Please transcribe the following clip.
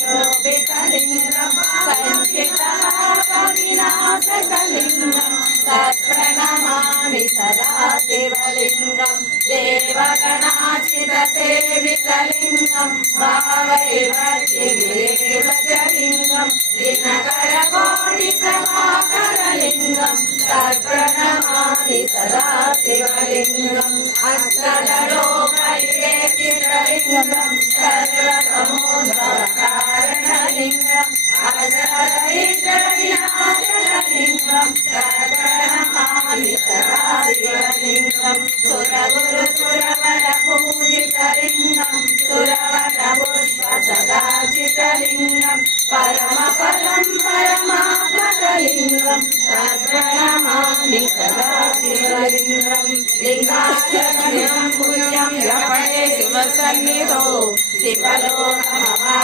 शोभितलिङ्गं सञ्चितविनाशकलिङ्गं तत्प्रणमामि सदा शिवलिङ्गं देवगणाचितसेवितलिङ्गं भावैवर्तिवेवजलिङ्गं दिनकरकोटिप्रभाकरलिङ्गं तत्प्रणमामि सदा शिवलिङ्गम् अष्टदलोकैवेशितलिङ्गं सर्वसमुद्भवकारणलिङ्गम् अजरैर्विनाशकलिङ्गं तत्प्रणमामि सदा शिवलिङ्गं सुरगुरुसुरवरपूजितलिङ्गं सुरवरपुष्पसदाचितलिङ्गं परमपदं परमात्मकलिङ्गं तत्प्रणमामि सदा शिवलिङ्गं लिङ्गाचरणं पुण्यं यपये शिवसन्निधौ शिवलोकमवा